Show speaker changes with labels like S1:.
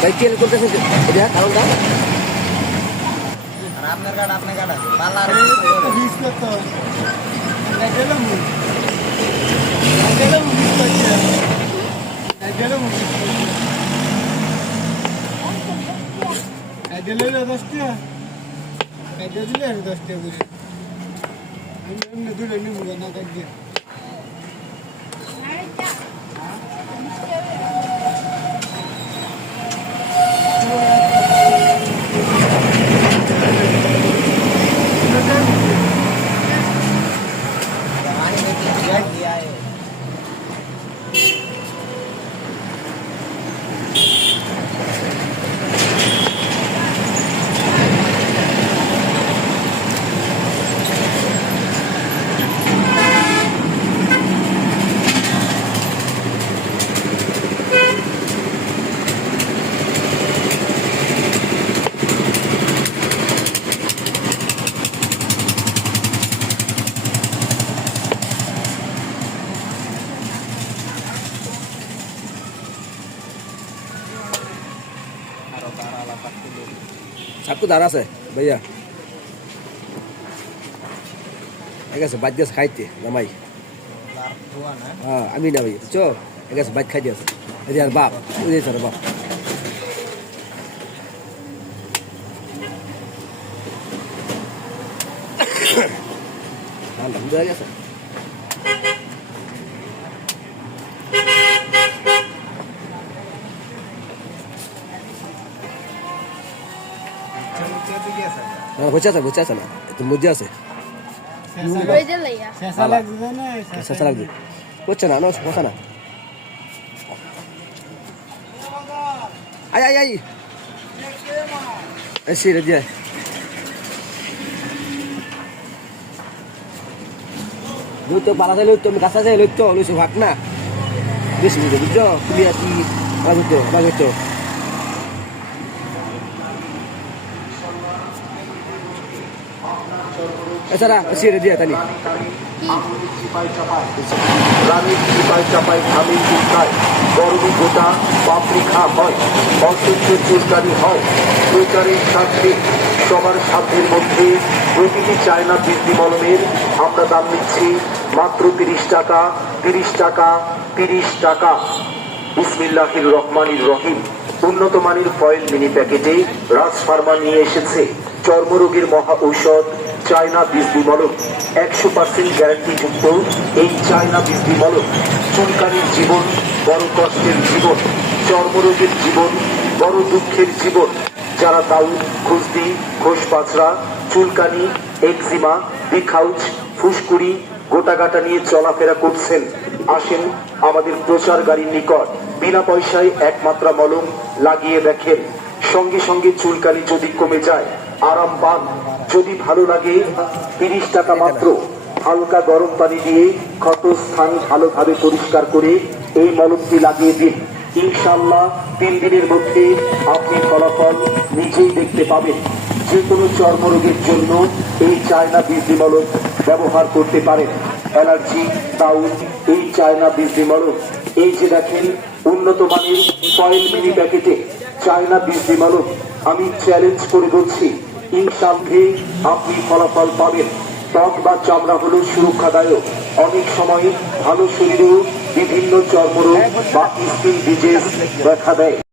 S1: ভাই তেল করতেছেন যে? এটা কারণটা
S2: আর আপনার কার্ড আপনার কার্ড আছে পাল্লার
S3: বিশ করতে হবে না গেলাম না গেলাম বিশ করতে না গেলাম বিশ করতে এটা লইলে দশ টাকা এটা দিলে আমি দশ টাকা করে আমি এমনি দূরে নিবো না কাটিয়ে
S1: সাপকু ধার আছে ভাইয়া। ঠিক আছে বাদ গেছে খাইতে জামাই। হ্যাঁ আমি না ভাইয়া চো ঠিক আছে বাদ খাইতে আছে। এই আর বাপ ওই যে বাপ। ঠান্ডা গেছে। হচ্ছে আছে হচ্ছে আছে না? তো মধ্যে আছে।
S3: শেষা না?
S1: না কথা না। আই আই আয়। এসে রে দিয়ে। লইতো পালাতে লইতো আমি কাছে যাই লইতো লইছো ভাগ না। বেশি বুঝো বুঝছ? তুমি আর কি বাজতো বাজতো এছাড়া সিরে দিয়ে তানি
S4: রানীর চিপাই চাপাই খামির চিন্তায় গরমি গোটা পাপড়ি খা হয়। অসহ্য চুলকানি হয়। প্রচারের স্বার্থে সবার সাধ্যের মধ্যে প্রতিটি চায়না বৃদ্ধি মলমের আমরা দাম নিচ্ছি মাত্র তিরিশ টাকা তিরিশ টাকা তিরিশ টাকা। বিসমিল্লাহির রহমানির রহিম। উন্নত মানের ফয়েল মিনি প্যাকেটে রাজ ফার্মা নিয়ে এসেছে। চর্মরোগের মহা ঔষধ চায়না বীজ বিমলক একশো পার্সেন্ট গ্যারান্টি যুক্ত এই চায়না বীজ বিমলক চুলকানির জীবন, বড় কষ্টের জীবন, চর্মরোগের জীবন, বড় দুঃখের জীবন। যারা দাউদ খুসদি ঘোষ পাচড়া চুলকানি, একজিমা, বিখাউচ, ফুসকুড়ি গোটাগাটা নিয়ে চলাফেরা করছেন, আসেন আমাদের প্রচার গাড়ির নিকট। বিনা পয়সায় একমাত্রা মলম লাগিয়ে দেখেন। সঙ্গে সঙ্গে চুলকানি যদি কমে যায় আরাম পান যদি ভালো লাগে, তিরিশ টাকা মাত্র। হালকা গরম পানি দিয়ে ক্ষত স্থান ভালোভাবে পরিষ্কার করে এই মলমটি লাগিয়ে দিন। ইনশাল্লাহ তিন দিনের মধ্যে আপনি ফলাফল নিজেই দেখতে পাবেন। যে কোনো চর্মরোগের জন্য এই চায়না বীজ মলম ব্যবহার করতে পারেন। অ্যালার্জি তাউন এই চায়না বীজ মলম। এই যে দেখেন, উন্নত মানের ফয়েল মিনি প্যাকেটে চায়না বীজ মলম। আমি চ্যালেঞ্জ করে বলছি ইনশাল্লাহ আপনি ফলাফল পাবেন। ত্বক বা চামড়া হলো সুরক্ষাদায়ক। অনেক সময় ভালো শরীরেও বিভিন্ন চর্মরোগ বা স্কিন ডিজিজ দেখা দেয়।